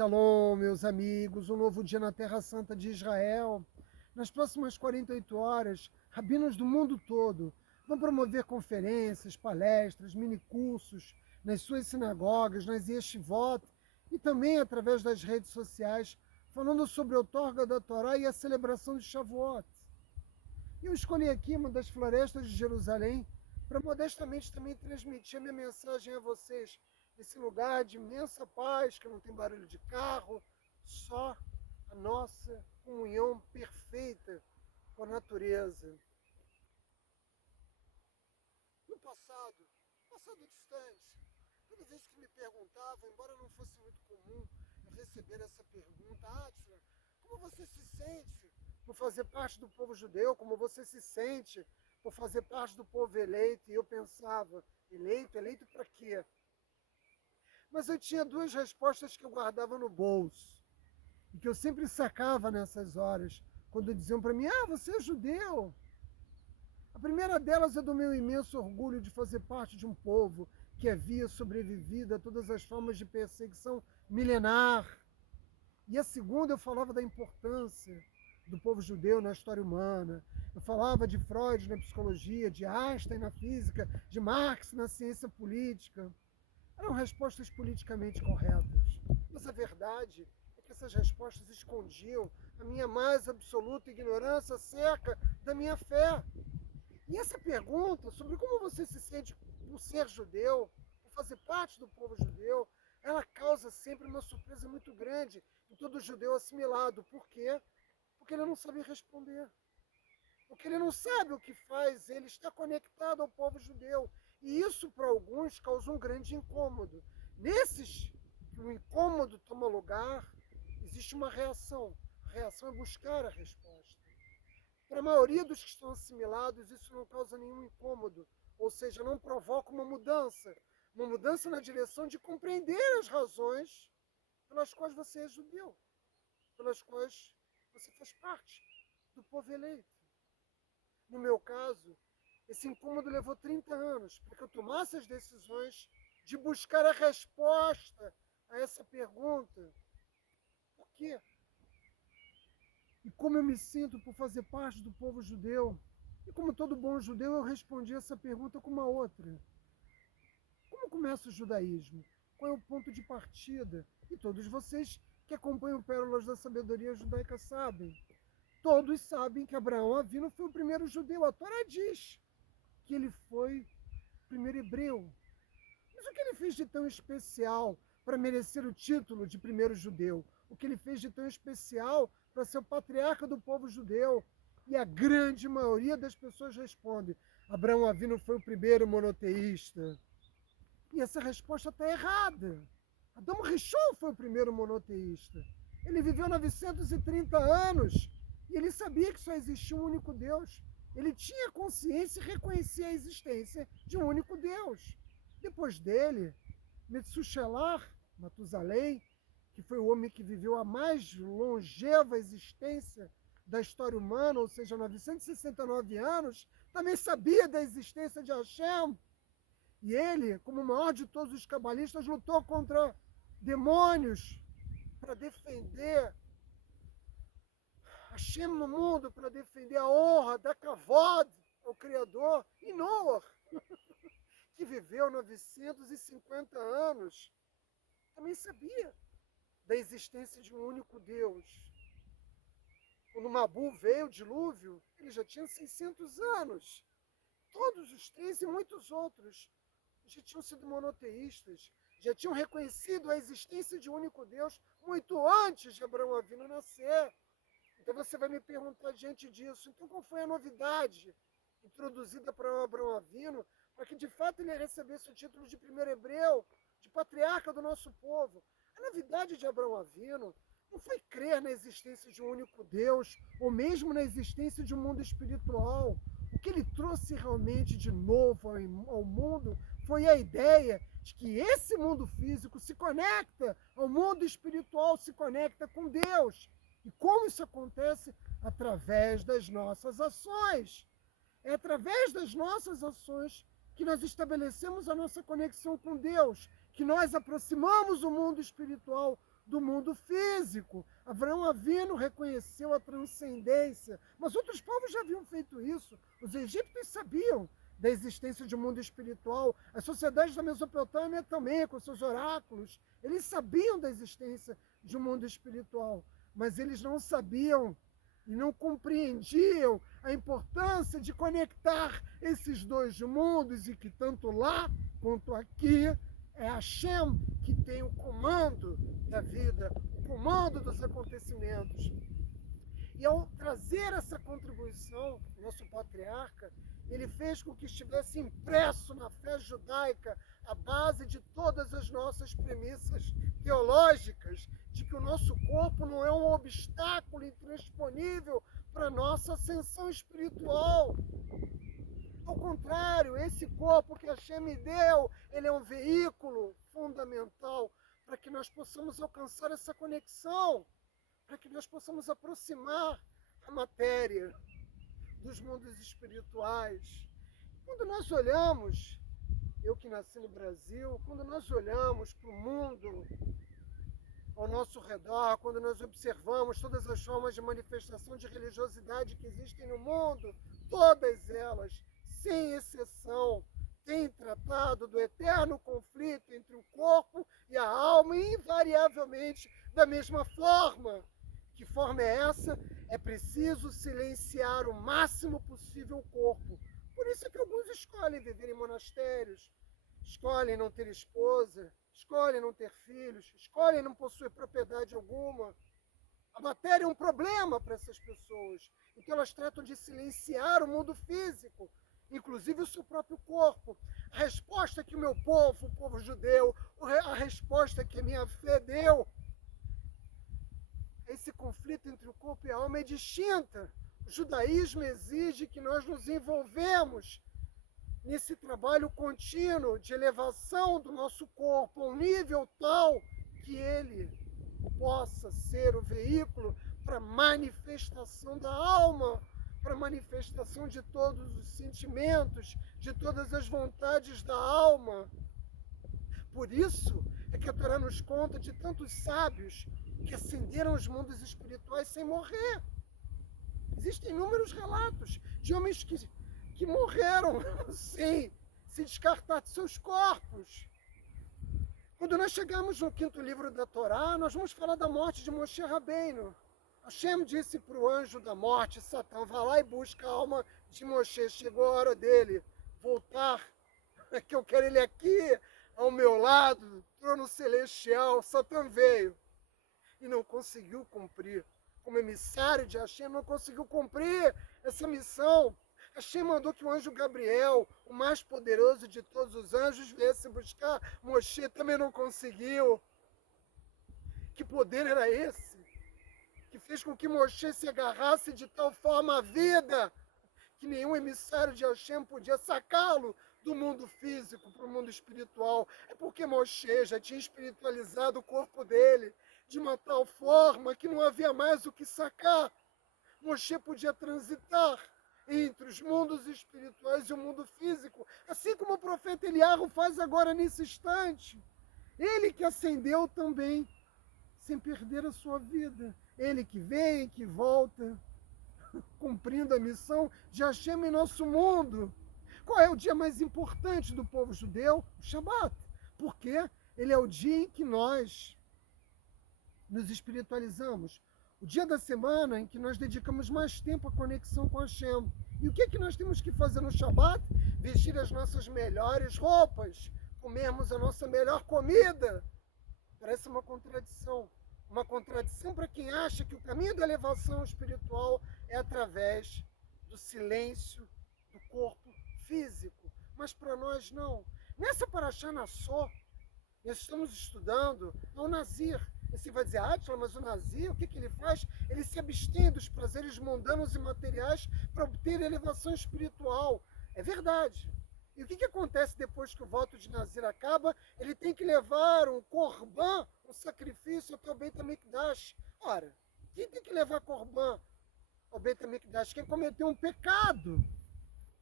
Shalom, meus amigos, um novo dia na Terra Santa de Israel. Nas próximas 48 horas, rabinos do mundo todo vão promover conferências, palestras, minicursos nas suas sinagogas, nas yeshivot e também através das redes sociais, falando sobre a outorga da Torá e a celebração de Shavuot. Eu escolhi aqui uma das florestas de Jerusalém para modestamente também transmitir a minha mensagem a vocês, nesse lugar de imensa paz, que não tem barulho de carro, só a nossa comunhão perfeita com a natureza. No passado distante, toda vez que me perguntavam, embora não fosse muito comum eu receber essa pergunta, Átila, como você se sente por fazer parte do povo judeu, como você se sente por fazer parte do povo eleito? E eu pensava, eleito para quê? Mas eu tinha duas respostas que eu guardava no bolso e que eu sempre sacava nessas horas, quando diziam para mim, você é judeu. A primeira delas é do meu imenso orgulho de fazer parte de um povo que havia sobrevivido a todas as formas de perseguição milenar. E a segunda, eu falava da importância do povo judeu na história humana. Eu falava de Freud na psicologia, de Einstein na física, de Marx na ciência política. Eram respostas politicamente corretas. Mas a verdade é que essas respostas escondiam a minha mais absoluta ignorância acerca da minha fé. E essa pergunta sobre como você se sente por ser judeu, por fazer parte do povo judeu, ela causa sempre uma surpresa muito grande em todo judeu assimilado. Por quê? Porque ele não sabe responder. Porque ele não sabe o que faz ele estar conectado ao povo judeu. E isso, para alguns, causa um grande incômodo. Nesses que o incômodo toma lugar, existe uma reação. A reação é buscar a resposta. Para a maioria dos que estão assimilados, isso não causa nenhum incômodo. Ou seja, não provoca uma mudança. Uma mudança na direção de compreender as razões pelas quais você é judeu. Pelas quais você faz parte do povo eleito. No meu caso, esse incômodo levou 30 anos para que eu tomasse as decisões de buscar a resposta a essa pergunta. Por quê? E como eu me sinto por fazer parte do povo judeu? E como todo bom judeu, eu respondi essa pergunta com uma outra. Como começa o judaísmo? Qual é o ponto de partida? E todos vocês que acompanham Pérolas da Sabedoria Judaica sabem. Todos sabem que Abraão Avino foi o primeiro judeu. A Torá diz que ele foi o primeiro hebreu. Mas o que ele fez de tão especial para merecer o título de primeiro judeu? O que ele fez de tão especial para ser o patriarca do povo judeu? E a grande maioria das pessoas responde, Abraão Avino foi o primeiro monoteísta. E essa resposta está errada. Adão Rishon foi o primeiro monoteísta. Ele viveu 930 anos e ele sabia que só existia um único Deus. Ele tinha consciência e reconhecia a existência de um único Deus. Depois dele, Metsushelah, Matusalém, que foi o homem que viveu a mais longeva existência da história humana, ou seja, 969 anos, também sabia da existência de Hashem. E ele, como o maior de todos os cabalistas, lutou contra demônios para defender Hashem no mundo, para defender a honra da Kavod ao Criador. E Noah, que viveu 950 anos, também sabia da existência de um único Deus. Quando Mabu veio, o dilúvio, ele já tinha 600 anos. Todos os três e muitos outros já tinham sido monoteístas, já tinham reconhecido a existência de um único Deus muito antes de Abraão Avino nascer. Então você vai me perguntar diante disso, então qual foi a novidade introduzida para Abraão Avino para que de fato ele recebesse o título de primeiro hebreu, de patriarca do nosso povo? A novidade de Abraão Avino não foi crer na existência de um único Deus, ou mesmo na existência de um mundo espiritual. O que ele trouxe realmente de novo ao mundo foi a ideia de que esse mundo físico se conecta ao mundo espiritual, se conecta com Deus. E como isso acontece? Através das nossas ações. É através das nossas ações que nós estabelecemos a nossa conexão com Deus, que nós aproximamos o mundo espiritual do mundo físico. Abraão Avinu reconheceu a transcendência, mas outros povos já haviam feito isso. Os egípcios sabiam da existência de um mundo espiritual. As sociedades da Mesopotâmia também, com seus oráculos, eles sabiam da existência de um mundo espiritual, mas eles não sabiam e não compreendiam a importância de conectar esses dois mundos e que tanto lá quanto aqui é Hashem que tem o comando da vida, o comando dos acontecimentos. E ao trazer essa contribuição, nosso patriarca, ele fez com que estivesse impresso na fé judaica a base de todas as nossas premissas teológicas, de que o nosso corpo não é um obstáculo intransponível para a nossa ascensão espiritual. Ao contrário, esse corpo que Hashem me deu, ele é um veículo fundamental para que nós possamos alcançar essa conexão, para que nós possamos aproximar a matéria dos mundos espirituais. Quando nós olhamos, eu que nasci no Brasil, quando nós olhamos para o mundo ao nosso redor, quando nós observamos todas as formas de manifestação de religiosidade que existem no mundo, todas elas, sem exceção, têm tratado do eterno conflito entre o corpo e a alma, invariavelmente da mesma forma. Que forma é essa? É preciso silenciar o máximo possível o corpo. Por isso é que alguns escolhem viver em monastérios, escolhem não ter esposa, escolhem não ter filhos, escolhem não possuir propriedade alguma. A matéria é um problema para essas pessoas. Então elas tratam de silenciar o mundo físico, inclusive o seu próprio corpo. A resposta que o meu povo, o povo judeu, a resposta que a minha fé deu, esse conflito entre o corpo e a alma é distinta. O judaísmo exige que nós nos envolvemos nesse trabalho contínuo de elevação do nosso corpo a um nível tal que ele possa ser o veículo para a manifestação da alma, para a manifestação de todos os sentimentos, de todas as vontades da alma. Por isso é que a Torá nos conta de tantos sábios que ascenderam os mundos espirituais sem morrer. Existem inúmeros relatos de homens que morreram sem se descartar de seus corpos. Quando nós chegamos no 5º livro da Torá, nós vamos falar da morte de Moshe Rabbeinu. Hashem disse para o anjo da morte, Satã, vá lá e busca a alma de Moshe. Chegou a hora dele voltar, que eu quero ele aqui, ao meu lado, trono celestial. Satã veio e não conseguiu cumprir. Como emissário de Hashem, não conseguiu cumprir essa missão. Hashem mandou que o anjo Gabriel, o mais poderoso de todos os anjos, viesse buscar Moshe, também não conseguiu. Que poder era esse? Que fez com que Moshe se agarrasse de tal forma à vida, que nenhum emissário de Hashem podia sacá-lo do mundo físico para o mundo espiritual. É porque Moshe já tinha espiritualizado o corpo dele de uma tal forma que não havia mais o que sacar. Moshe podia transitar entre os mundos espirituais e o mundo físico, assim como o profeta Eliarro faz agora nesse instante. Ele que ascendeu também, sem perder a sua vida. Ele que vem, que volta, cumprindo a missão de Hashem em nosso mundo. Qual é o dia mais importante do povo judeu? O Shabat. Porque ele é o dia em que nós nos espiritualizamos. O dia da semana em que nós dedicamos mais tempo à conexão com Hashem. E o que é que nós temos que fazer no Shabat? Vestir as nossas melhores roupas, comermos a nossa melhor comida. Parece uma contradição. Uma contradição para quem acha que o caminho da elevação espiritual é através do silêncio do corpo físico. Mas para nós não. Nessa Parashá Nassó, nós estamos estudando o Nazir. Você vai dizer, Átila, mas o Nazir, o que ele faz? Ele se abstém dos prazeres mundanos e materiais para obter elevação espiritual. É verdade. E o que acontece depois que o voto de Nazir acaba? Ele tem que levar um korban, um sacrifício até o Beit HaMikdash. Ora, quem tem que levar korban ao Beit HaMikdash? Quem cometeu um pecado.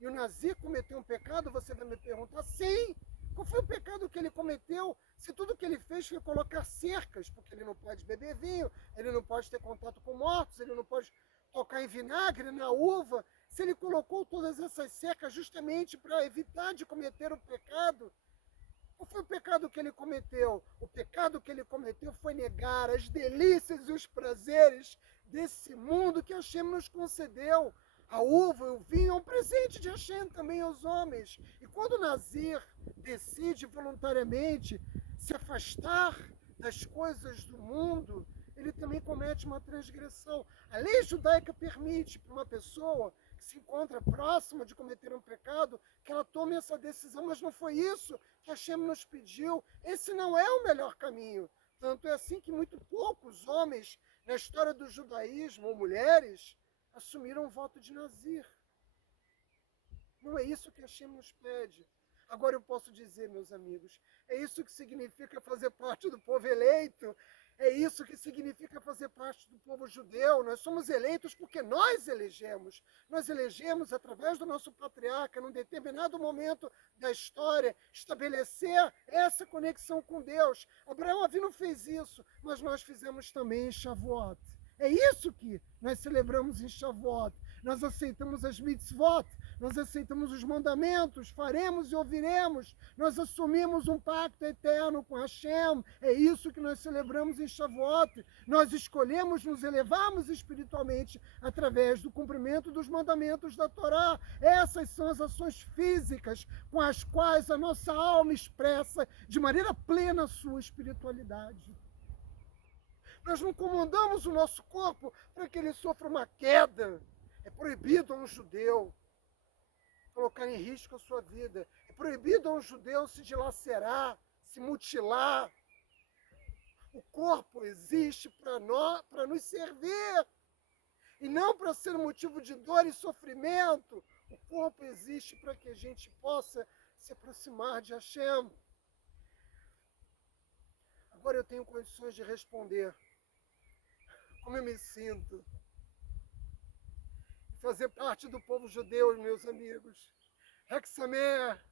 E o Nazir cometeu um pecado, você vai me perguntar, sim. Qual foi o pecado que ele cometeu? Se tudo que ele fez foi colocar cercas, porque ele não pode beber vinho, ele não pode ter contato com mortos, ele não pode tocar em vinagre, na uva, se ele colocou todas essas cercas justamente para evitar de cometer o pecado, qual foi o pecado que ele cometeu? O pecado que ele cometeu foi negar as delícias e os prazeres desse mundo que Hashem nos concedeu. A uva e o vinho é um presente de Hashem também aos homens. E quando o Nazir decide voluntariamente se afastar das coisas do mundo, ele também comete uma transgressão. A lei judaica permite para uma pessoa que se encontra próxima de cometer um pecado que ela tome essa decisão, mas não foi isso que Hashem nos pediu. Esse não é o melhor caminho. Tanto é assim que muito poucos homens na história do judaísmo, ou mulheres, assumiram o voto de Nazir. Não é isso que Hashem nos pede. Agora eu posso dizer, meus amigos, é isso que significa fazer parte do povo eleito, é isso que significa fazer parte do povo judeu. Nós somos eleitos porque nós elegemos. Nós elegemos através do nosso patriarca, num determinado momento da história, estabelecer essa conexão com Deus. Abraão Avinu fez isso, mas nós fizemos também em Shavuot. É isso que nós celebramos em Shavuot. Nós aceitamos as mitzvot, nós aceitamos os mandamentos, faremos e ouviremos. Nós assumimos um pacto eterno com Hashem. É isso que nós celebramos em Shavuot. Nós escolhemos nos elevarmos espiritualmente através do cumprimento dos mandamentos da Torá. Essas são as ações físicas com as quais a nossa alma expressa de maneira plena a sua espiritualidade. Nós não comandamos o nosso corpo para que ele sofra uma queda. É proibido a um judeu colocar em risco a sua vida. É proibido a um judeu se dilacerar, se mutilar. O corpo existe para nos servir e não para ser motivo de dor e sofrimento. O corpo existe para que a gente possa se aproximar de Hashem. Agora eu tenho condições de responder como eu me sinto. Fazer parte do povo judeu, meus amigos. Hexamer,